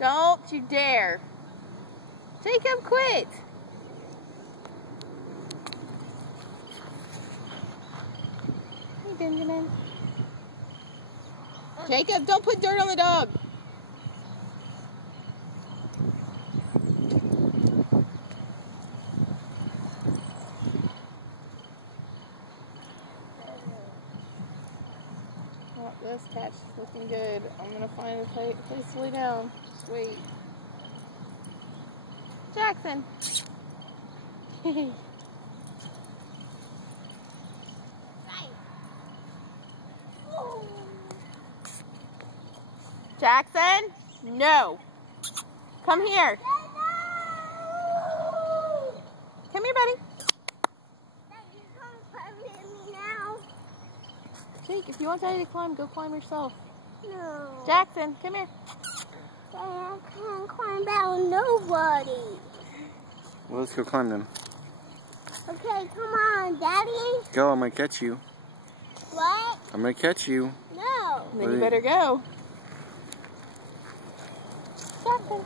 Don't you dare. Jacob, quit. Hey, Benjamin. Jacob, don't put dirt on the dog. Well, this catch is looking good. I'm going to find a place to lay down. Just wait. Jackson. Jackson, no. Come here. Come here, buddy. Jake, if you want Daddy to climb, go climb yourself. No. Jackson, come here. I can't climb down nobody. Well, let's go climb them. Okay, come on, Daddy. Go, I'm gonna catch you. What? I'm gonna catch you. No. Then you better go. Jackson.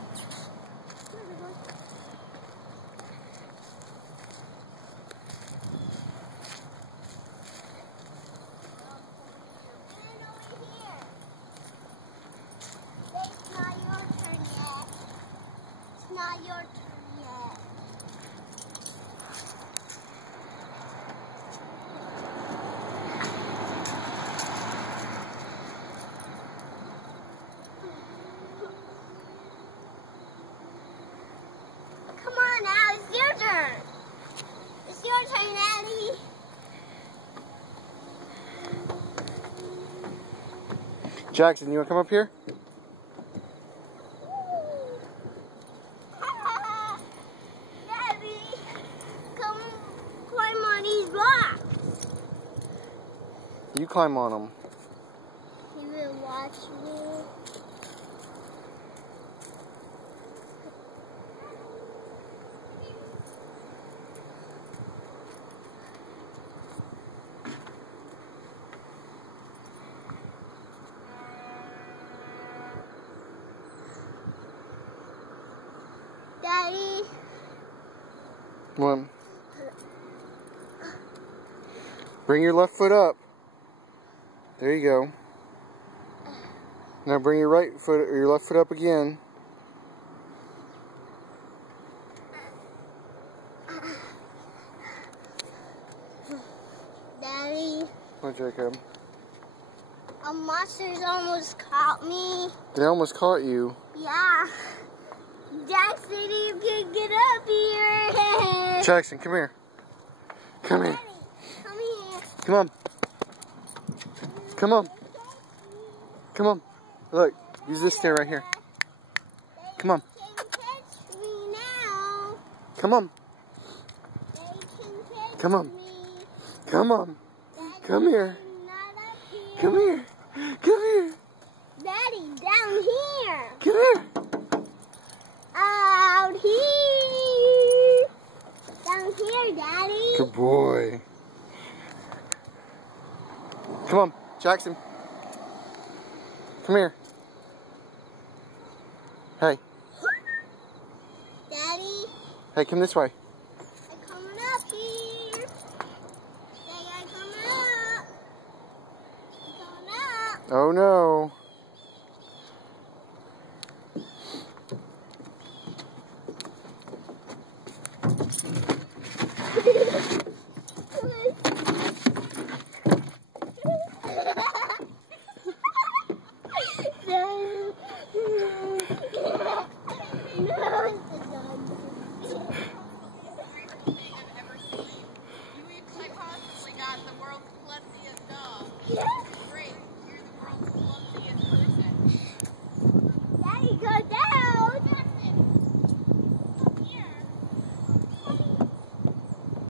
Not your turn yet. Come on now, it's your turn. It's your turn, Daddy. Jackson, you wanna come up here? You climb on them. He will watch me. Daddy. What? Bring your left foot up. There you go. Now bring your right foot or your left foot up again. Daddy. What, Jacob? Monsters almost caught me. They almost caught you. Yeah. Jackson, you can get up here. Jackson, come here. Come here. Daddy, come here. Come on. Come on. Come on. Look, use this stair right here. Come on. They can catch me now. Come on. They can catch Come on. me. Come on. Daddy, Come here. I'm not up here. Come here. Come here. Daddy, down here. Come here. Out here. Down here, Daddy. Good boy. Come on, Jackson. Come here. Hey. Daddy. Hey, come this way. I'm coming up here. Daddy, I'm coming up. I'm coming up. Oh no.